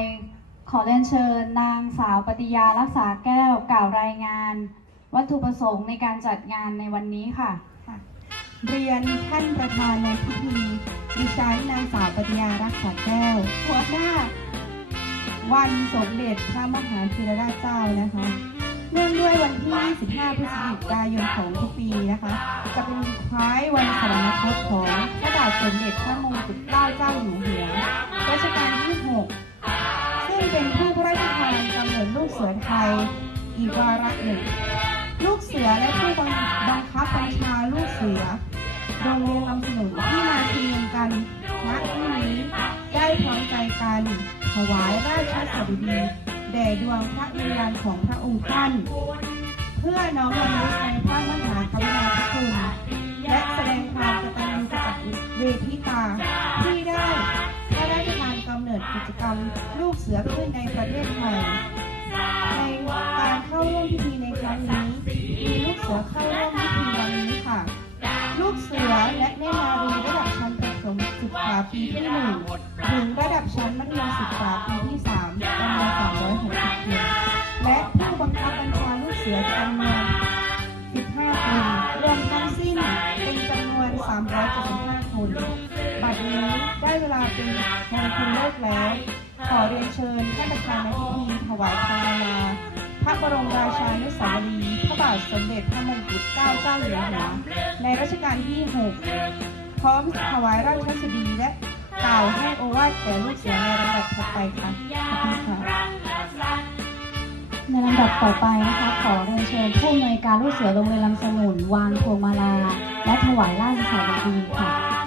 ไปขอเรียนเชิญนางสาวปฏิยารักษาแก้วกล่าวรายงาน วัตถุประสงค์ในการจัดงานในวันนี้ค่ะ เรียนท่านประธานในพิธีดิฉันนางสาวปฏิยารักษาแก้วหัวหน้า วันสมเด็จพระมหาธีรราชเจ้านะคะเนื่องด้วยวันที่ 25 พฤศจิกายนของทุกปีนะคะ จะเป็นคล้ายวันสวรรคตของพระบาทสมเด็จพระมงกุฎเกล้าเจ้าอยู่หัวรัชกาลที่ 6 เป็นผู้พระราชทานกำเนิดลูกเสือไทย อีกวาระหนึ่ง ลูกเสือและผู้บังบังคับบัญชาลูกเสือโรงเรียนลำสนุนที่มาทีมกันณที่นี้ได้พร้อมใจกันถวายราชสดุดีแด่ดวงพระวิญญาณของพระองค์ท่าน เพื่อน้อมรำลึกในพระมหากรุณาธิคุณและแสดงความกตัญญูกตเวทิตาที่ได้ รมลูกเสือขึ้นในประเทศไทยในการเข้าร่วมพิธีในครั้งนี้มีลูกเสือเข้าร่วมพิธีวันนี้ค่ะ ลูกเสือและเนตรนารีระดับชั้นประถมศึกษาปีที่หนึ่งถึงระดับชั้นมัธยมศึกษาปีที่สามจำนวน360คนและผู้บังคับบัญชาลูกเสือจำนวน15คนรวมทั้งสิ้นเป็นจำนวน375คนบัดนี้ได้เวลาเป็นมงคลเลิกแล้ว ขอเรียนเชิญท่านประธานในพิธีถวายพาลาพระบรมราชานุสาวรีย์พระบาทสมเด็จพระมงกุฎเกล้าเจ้าอยู่หัวในรัชกาลที่ 6 พร้อมถวายราชสดีและกล่าวให้โอวาทแก่ลูกเสือในลำดับถัดไปค่ะขอบคุณค่ะในลำดับต่อไปนะคะขอเรียนเชิญผู้อำนวยการลูกเสือโรงเรียนลำสนุนวางพวงมาลา และถวายราชสดีค่ะ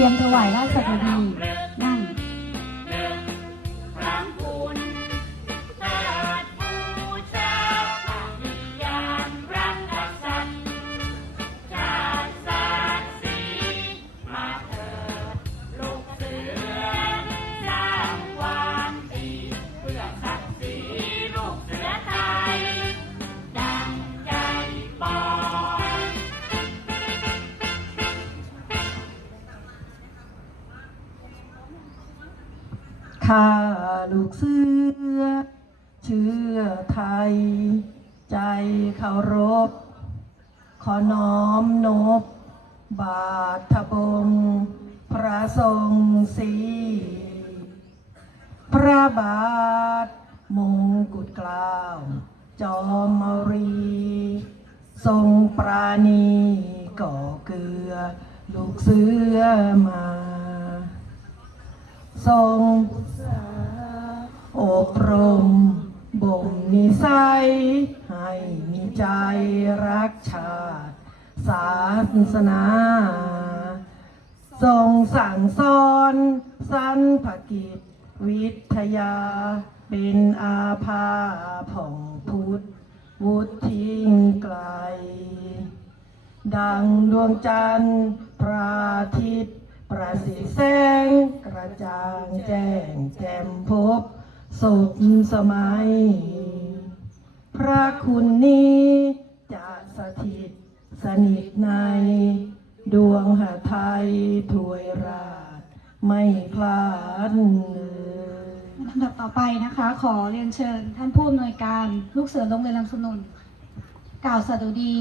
เตรียมถวายราชสดุดี ลูกเสือ เชื่อไทย ใจเคารพ ขอน้อมนบ บาทบง พระทรงศรีพระบาท มงกุฎเกล้าจอมรี ทรงปราณีก่อเกลือ ลูกเสือมา ทรง อบรมบ่มนิสัย ให้มีใจรักชาติ ศาสนา ทรงสั่งสอนสันภกิจ วิทยา เป็นอาภาผ่องพุทธ วุฒิงไกล ดังดวงจันทร์พระอาทิตย์ประสิทธิ์แสง กระจ่างแจ้งแจ่มพบ สุขสมัย พระคุณนี้จะสถิตสนิทใน ดวงหาไทยถวยราชไม่พลาดเลยลำดับต่อไปนะคะ ขอเรียนเชิญท่านผู้อำนวยการลูกเสือโรงเรียนลำสนุน กล่าวสดุดี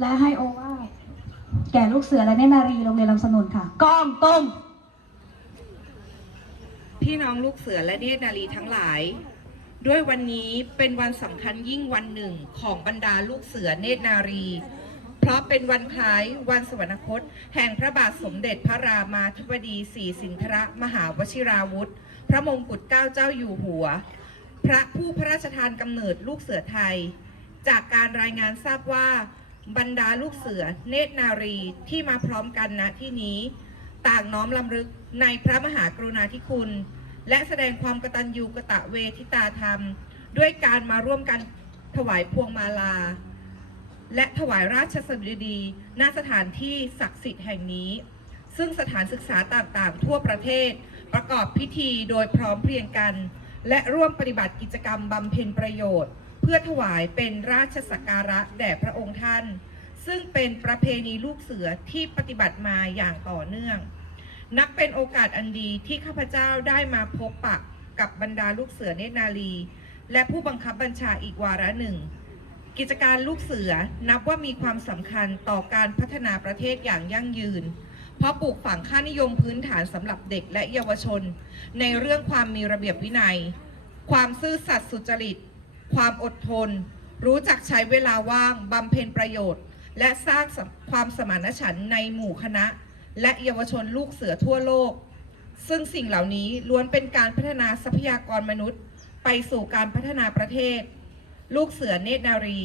และให้โอวาทแก่ลูกเสือและเนนารีโรงเรียนลำสนุนค่ะกองต้ม พี่น้องลูกเสือและเนตรนารีทั้งหลาย ด้วยวันนี้เป็นวันสำคัญยิ่งวันหนึ่งของบรรดาลูกเสือเนตรนารี เพราะเป็นวันคล้ายวันสวรรคต แห่งพระบาทสมเด็จพระรามาธิบดีศรีสินธรมหาวชิราวุธ พระมงกุฎเกล้าเจ้าอยู่หัว พระผู้พระราชทานกำเนิดลูกเสือไทย จากการรายงานทราบว่าบรรดาลูกเสือเนตรนารีที่มาพร้อมกันณที่นี้ ต่างน้อมลำลึกในพระมหากรุณาธิคุณ และแสดงความกตัญญูกตเวทิตาธรรม ด้วยการมาร่วมกันถวายพวงมาลา และถวายราชสดุดีณสถานที่ศักดิ์สิทธิ์แห่งนี้ ซึ่งสถานศึกษาต่างๆ ทั่วประเทศ ประกอบพิธีโดยพร้อมเพรียงกัน และร่วมปฏิบัติกิจกรรมบำเพ็ญประโยชน์ เพื่อถวายเป็นราชสักการะแด่พระองค์ท่าน ซึ่งเป็นประเพณีลูกเสือที่ปฏิบัติมาอย่างต่อเนื่อง นับเป็นโอกาสอันดีที่ข้าพเจ้าได้มาพบปะกับบรรดาลูกเสือเนตรนารี และผู้บังคับบัญชาอีกวาระหนึ่ง กิจการลูกเสือนับว่ามีความสำคัญต่อการพัฒนาประเทศอย่างยั่งยืน เพราะปลูกฝังค่านิยมพื้นฐานสำหรับเด็กและเยาวชน ในเรื่องความมีระเบียบวินัย ความซื่อสัตย์สุจริต ความอดทน รู้จักใช้เวลาว่างบำเพ็ญประโยชน์ และสร้างความสมานฉันท์ในหมู่คณะ และเยาวชนลูกเสือทั่วโลก ซึ่งสิ่งเหล่านี้ล้วนเป็นการพัฒนาทรัพยากรมนุษย์ ไปสู่การพัฒนาประเทศ ลูกเสือเนตรนารี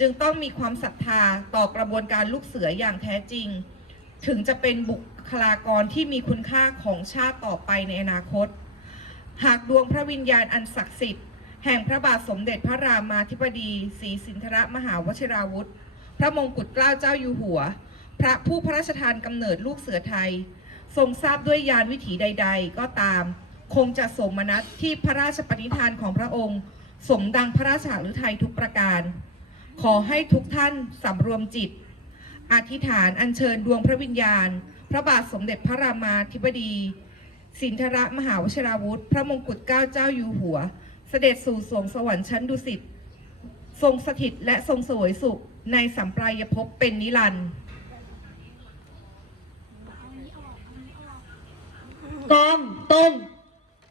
จึงต้องมีความศรัทธาต่อกระบวนการลูกเสืออย่างแท้จริง ถึงจะเป็นบุคลากรที่มีคุณค่าของชาติต่อไปในอนาคต หากดวงพระวิญญาณอันศักดิ์สิทธิ์แห่งพระบาทสมเด็จพระรามาธิบดีศรีสินธรมหาวชิราวุธ พระมงกุฎเกล้าเจ้าอยู่หัว พระผู้พระราชทานกำเนิดลูกเสือไทย ทรงทราบด้วยยานวิถีใด ๆ ก็ตาม คงจะสมนัตที่พระราชปณิธานของพระองค์ สมดังพระราชหฤทัยทุกประการ ขอให้ทุกท่านสำรวมจิต อธิษฐานอัญเชิญดวงพระวิญญาณ พระบาทสมเด็จพระรามาธิบดี สินธรมหาวชิราวุธ พระมงกุฎเกล้าเจ้าอยู่หัว เสด็จสู่สวงสวรรค์ชั้นดุสิตทรงสถิตและทรงสวยสุขในสัมปรายภพเป็นนิรันดร์ กองต้น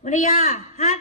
วริยาฮัท